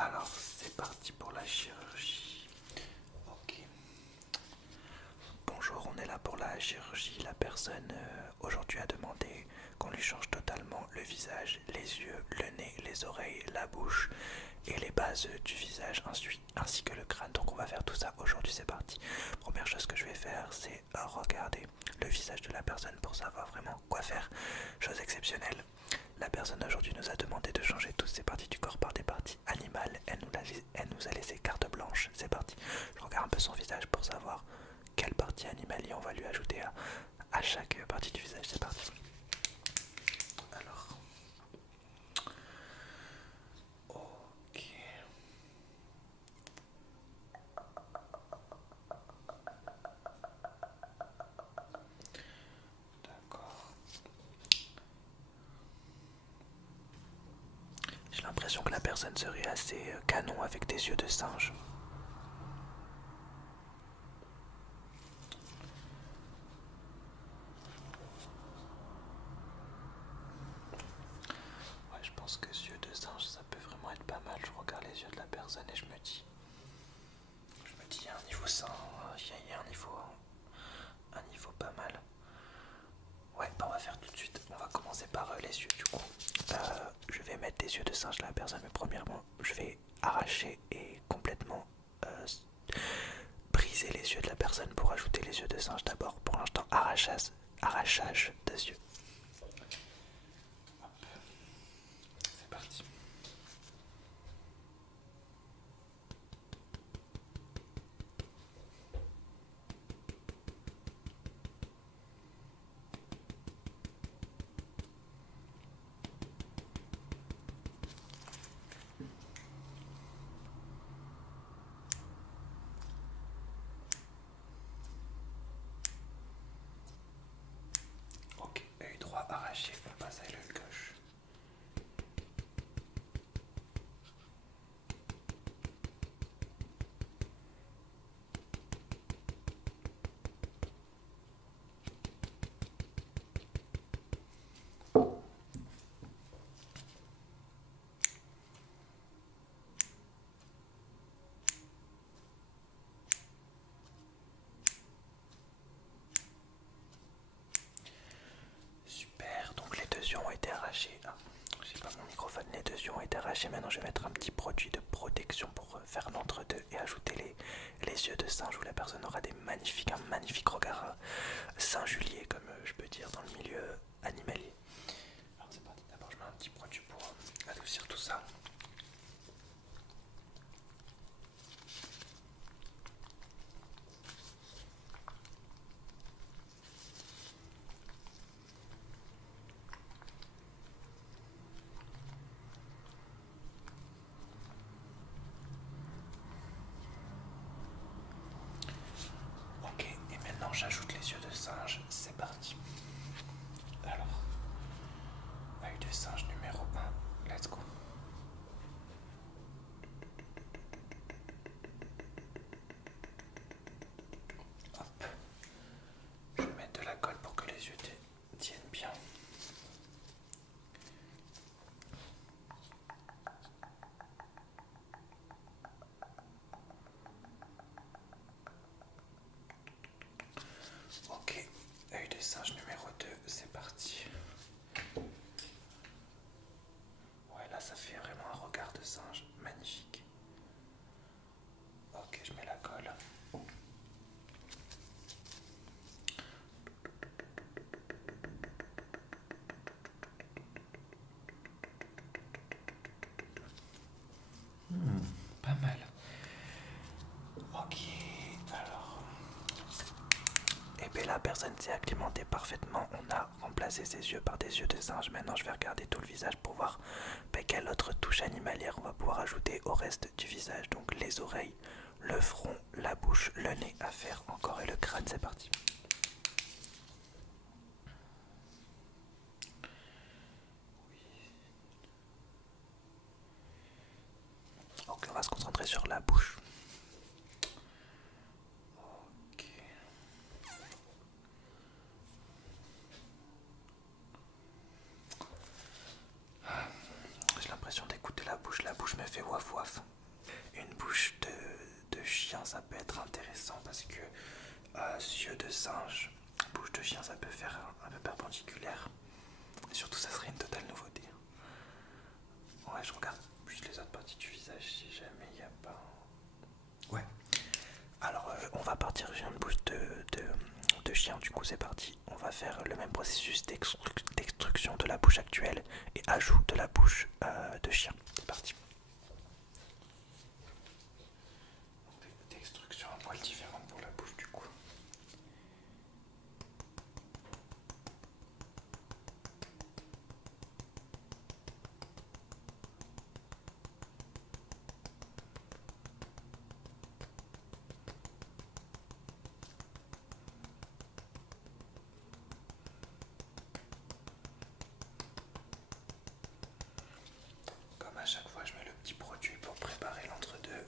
Alors, c'est parti pour la chirurgie. Ok. Bonjour, on est là pour la chirurgie. La personne aujourd'hui a demandé qu'on lui change totalement le visage, les yeux, le nez, les oreilles, la bouche et les bases du visage ainsi que le crâne. Donc on va faire tout ça aujourd'hui, c'est parti. Première chose que je vais faire, c'est regarder le visage de la personne pour savoir vraiment quoi faire. Chose exceptionnelle, la personne aujourd'hui nous a demandé de changer toutes ces parties du corps par des parties animales. Elle nous a laissé carte blanche. C'est parti. Je regarde un peu son visage pour savoir quelle partie animalier on va lui ajouter à chaque partie du visage. C'est parti. Alors. Ok. D'accord. J'ai l'impression que la personne serait assez canon avec des yeux de singe. Ouais, je pense que yeux de singe, ça peut vraiment être pas mal. Je regarde les yeux de la personne et je me dis, il y a un niveau 100, il y a un niveau pas mal. Ouais, bah on va faire tout de suite. On va commencer par les yeux du coup. Je vais mettre des yeux de singe à la personne, mais premièrement, je vais arracher et complètement briser les yeux de la personne pour ajouter les yeux de singe d'abord. Pour l'instant, arrachage des yeux. Hop. C'est parti. Ok, œil droit arraché, on passe à l'œil gauche. Super, donc les deux yeux ont été arrachés. Ah, j'ai pas mon microphone, les deux yeux ont été arrachés. Maintenant je vais mettre un petit produit de protection pour faire l'entre-deux et ajouter les yeux de singe où la personne aura un magnifique regard singulier, comme je peux dire dans le milieu animalier. Alors c'est parti, d'abord je mets un petit produit pour adoucir tout ça. Ok, et maintenant j'ajoute les yeux de singe, c'est parti. Alors, œil de singe numéro 1, let's go. Hop, je vais mettre de la colle pour que les yeux tiennent bien. Ok, œil de singe numéro 2, c'est parti. Ouais, là ça fait vraiment un regard de singe magnifique. Ok, je mets la colle. Pas mal. Ok, alors. Et bien la personne s'est acclimatée parfaitement. On a remplacé ses yeux par des yeux de singe. Maintenant je vais regarder tout le visage pour voir quelle autre touche animalière on va pouvoir ajouter au reste du visage. Donc les oreilles, le front, la bouche, le nez à faire encore et le crâne. C'est parti. Ok, on va se concentrer sur la bouche. Ok. J'ai l'impression d'écouter la bouche me fait waf waf. Une bouche de chien, ça peut être intéressant parce que yeux de singe, bouche de chien, ça peut faire un peu perpendiculaire. Et surtout, ça serait une totale nouveauté. Ouais, je regarde juste les autres parties du visage si jamais il n'y a pas. Ouais. Alors, on va partir sur une bouche de chien. Du coup, c'est parti. On va faire le même processus d'extruction de la bouche actuelle et ajout de la bouche de chien. C'est parti. D'extruction un poil différente pour la bouche du coup. Comme à chaque fois, je mets le petit produit pour préparer l'entre-deux.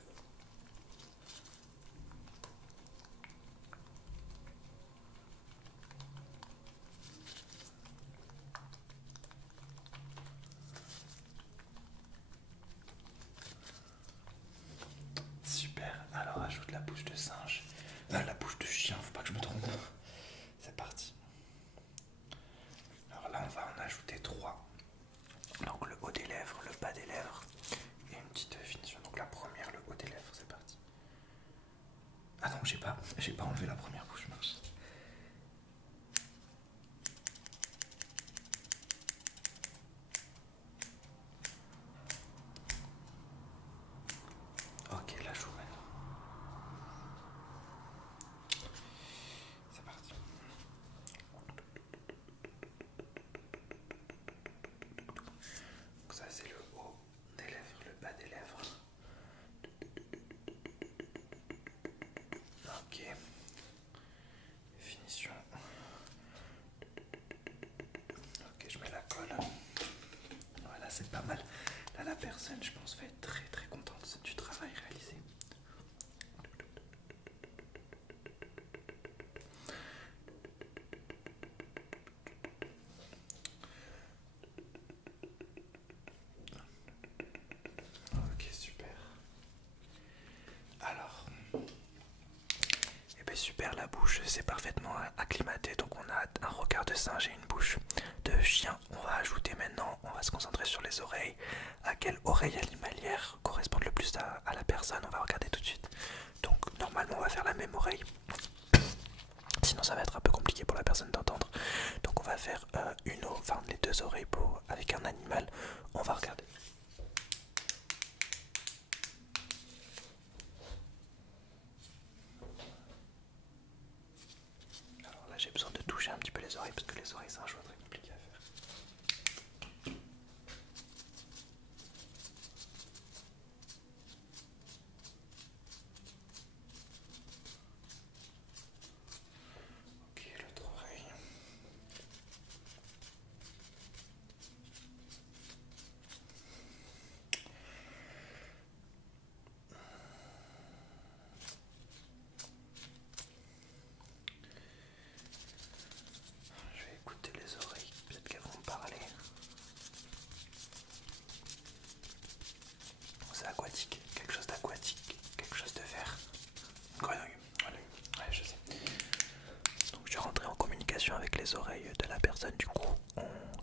Super, alors ajoute la bouche de singe. La bouche de chien, faut pas que je me trompe. C'est parti. Alors là, on va en ajouter 3. Donc le haut des lèvres, le bas des lèvres et une petite finition. Donc la première, le haut des lèvres, c'est parti. Ah non, j'ai pas enlevé la première bouche, mince. Ok, la joue maintenant. C'est parti. Donc ça c'est le haut des lèvres, le bas des lèvres. Ok. Finition. Ok, je mets la colle. Voilà, c'est pas mal. Là, la personne, je pense, va être très très contente du travail réalisé. Ok, super. Alors, et bien super, la bouche c'est parfaitement acclimaté. Donc on a un regard de singe et une bouche de chien. On va ajouter maintenant, on va se concentrer sur les oreilles. À quelle oreille animalière correspond le plus à la personne? On va regarder tout de suite. Donc normalement on va faire la même oreille. Sinon ça va être un peu compliqué pour la personne d'entendre. Donc on va faire enfin les deux oreilles avec un animal. On va regarder. Alors là j'ai besoin de toucher un petit peu les oreilles parce que les oreilles c'est un choix très compliqué à faire. Ok, l'autre oreille. Je vais écouter les oreilles, peut-être qu'elles vont me parler. C'est aquatique, quelque chose d'aquatique, quelque chose de vert. Une grenouille, voilà. Ouais, je sais. Donc je suis rentré en communication avec les oreilles de la personne du coup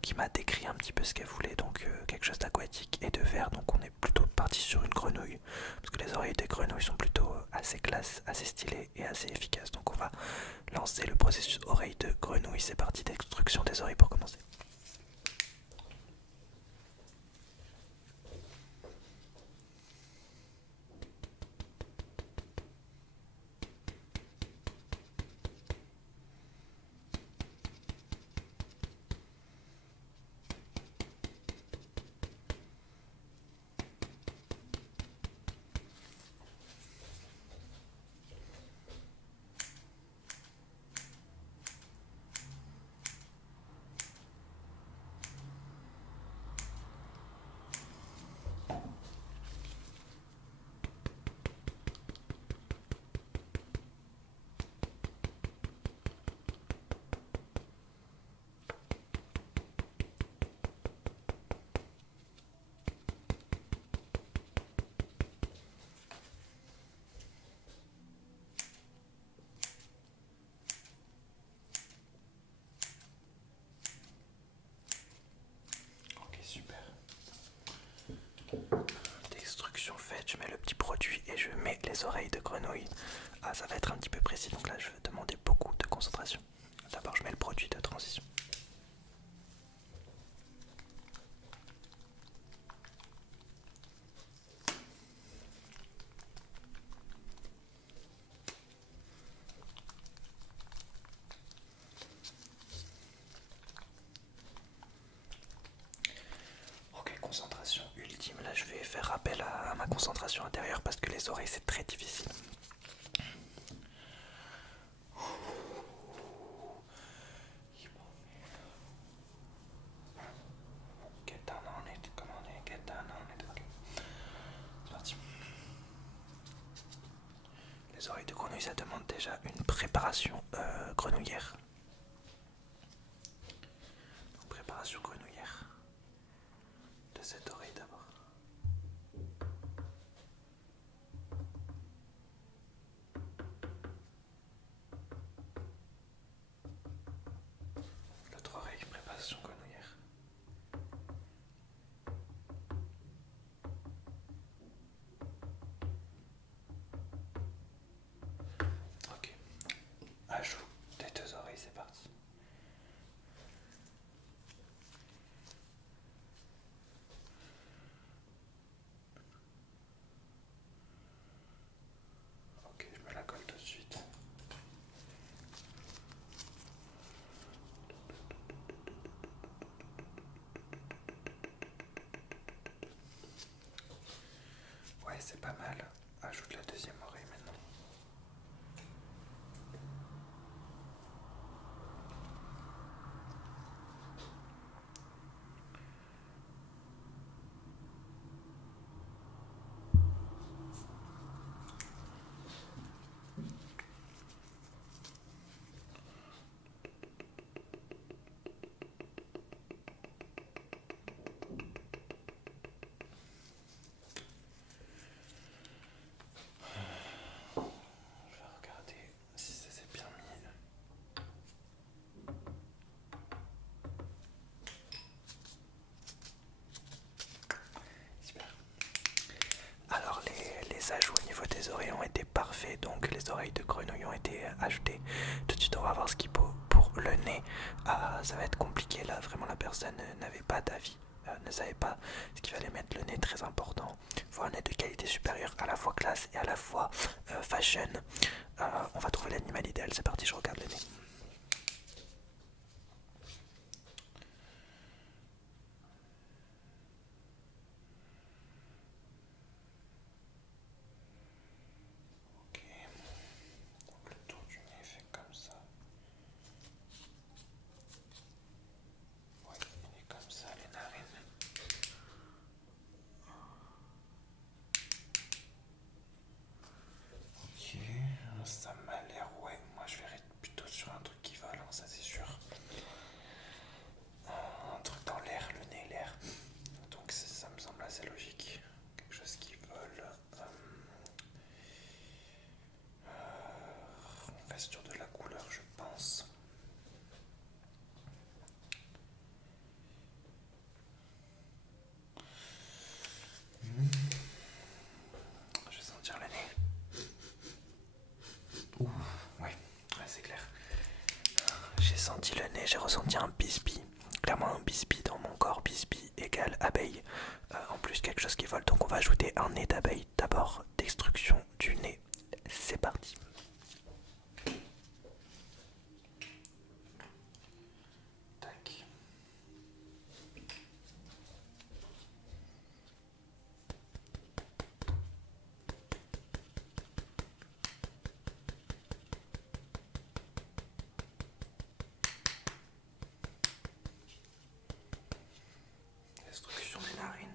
qui m'a décrit un petit peu ce qu'elle voulait, donc quelque chose d'aquatique et de vert. Donc on est plutôt parti sur une grenouille parce que les oreilles des grenouilles sont plutôt assez classe, assez stylées et assez efficaces. Donc on va lancer le processus oreille de grenouille. C'est parti, d'extruction des oreilles pour commencer. je mets les oreilles de grenouille, ça va être un petit peu précis, donc là je vais demander beaucoup de concentration. D'abord je mets le produit de transition. Ok, concentration ultime, là je vais faire appel à ma concentration intérieure parce que les oreilles c'est très difficile. Get down on it, come on, get down on it, ok. C'est parti. Les oreilles de grenouille ça demande déjà une préparation grenouillère. Donc, préparation grenouillère de cette oreille d'abord. L'autre oreille, préparation grenouillère. Ok. Ajout des deux oreilles, c'est parti. Ok, je me la colle tout de suite. Ouais, c'est pas mal. Ajoute la deuxième oreille maintenant. Je vais regarder si ça s'est bien mis. Super. Alors les ajouts au niveau des oreilles ont été parfaits, donc les oreilles de grenouille ont été ajoutées. Tout de suite on va voir ce qu'il faut pour le nez. Ça va être compliqué là, vraiment la personne n'avait pas d'avis, ne savait pas ce qu'il fallait mettre. Le nez très important, il faut un nez de qualité supérieure, à la fois classe et à la fois fashion. On va trouver l'animal idéal, c'est parti, je regarde le nez. Ok, donc le tour du nez fait comme ça. Ouais, il est comme ça, les narines. Ok, ça m'a l'air, ouais, moi je verrais plutôt sur un truc qui vole, hein, ça c'est sûr. Un truc dans l'air, le nez, l'air. Donc ça me semble assez logique. Quelque chose qui vole. On reste sur de la couleur, je pense. Je vais sentir le nez. Ouh, ouais, c'est clair. J'ai senti le nez, j'ai ressenti un bisbis. Clairement un bisbis dans mon corps, bisbis égale abeille. En plus quelque chose qui vole, donc on va ajouter un nez d'abeille. D'abord, destruction du nez. C'est parti. Tac. Destruction des narines.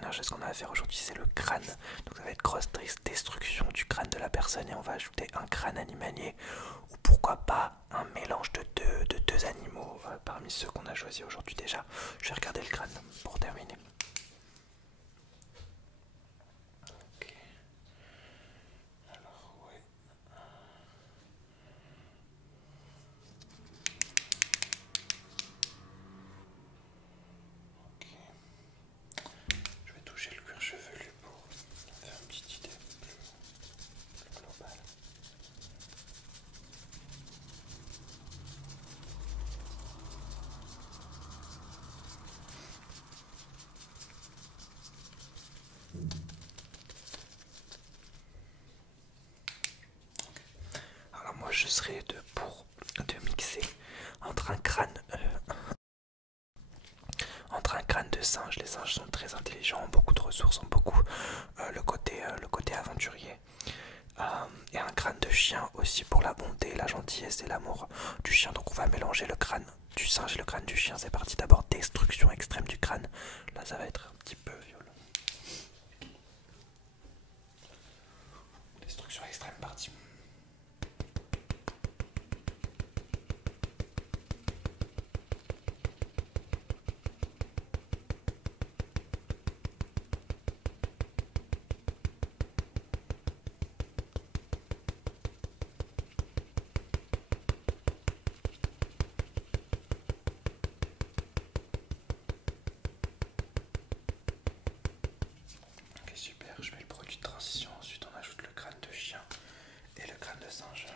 dernière chose qu'on a à faire aujourd'hui, c'est le crâne. Donc ça va être grosse destruction du crâne de la personne et on va ajouter un crâne animalier ou pourquoi pas un mélange de deux animaux parmi ceux qu'on a choisis aujourd'hui déjà. Je vais regarder le crâne pour terminer. Ok. Alors ouais. Ok. Je vais toucher le cuir chevelu pour faire une petite idée plus globale. Alors moi je serais pour de mixer entre entre un crâne de singe. Les singes sont très intelligents, ont beaucoup de ressources, ont beaucoup le côté aventurier. Et un crâne de chien aussi pour la bonté, la gentillesse et l'amour du chien. Donc on va mélanger le crâne du singe et le crâne du chien. C'est parti, d'abord destruction extrême du crâne. Là ça va être un petit peu violent. Destruction extrême partie. Ok, super, je mets le produit de transition, ensuite on ajoute le crâne de chien et le crâne de singe.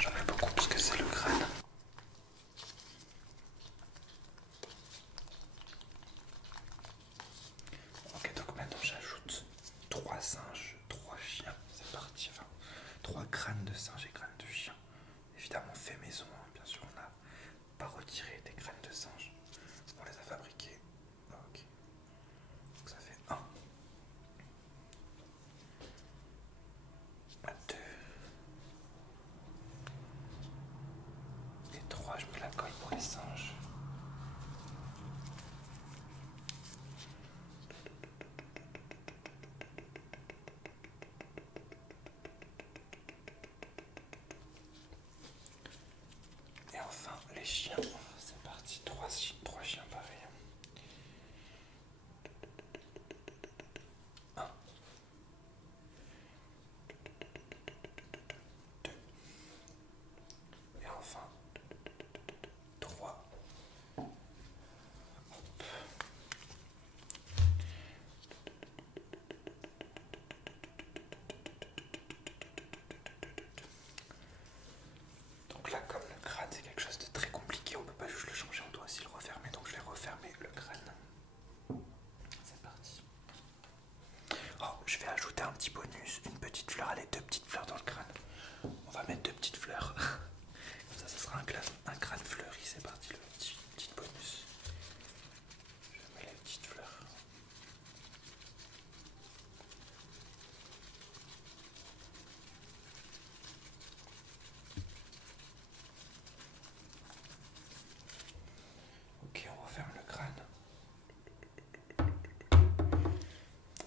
J'en mets beaucoup parce que c'est le crâne. Ok, donc maintenant j'ajoute 3 singes, 3 chiens, c'est parti, enfin 3 crânes de singe et crânes de chien. Évidemment fait maison, hein. Bien sûr on n'a pas retiré des crânes de singe, on les a fabriqués. Ok, donc ça fait 1, 2 et 3, je mets la colle pour les singes. Et enfin les chiens, c'est parti, 3 chiens pareil. 1, 2 et enfin 3. Donc là, comme le crâne c'est quelque chose de très compliqué, on peut pas juste le changer, on doit aussi le refermer. Donc je vais refermer le crâne. C'est parti. Oh, je vais ajouter un petit bonus, une petite fleur, allez, 2 petites fleurs dans le crâne. On va mettre 2 petites fleurs. Comme ça sera un crâne fleuri. C'est parti, le petit bonus. Je mets les petites fleurs. Ok, on referme le crâne.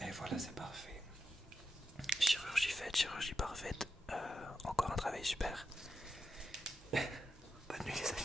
Et voilà, c'est parfait. Chirurgie faite, chirurgie parfaite. Encore un travail super. Bonne nuit les amis.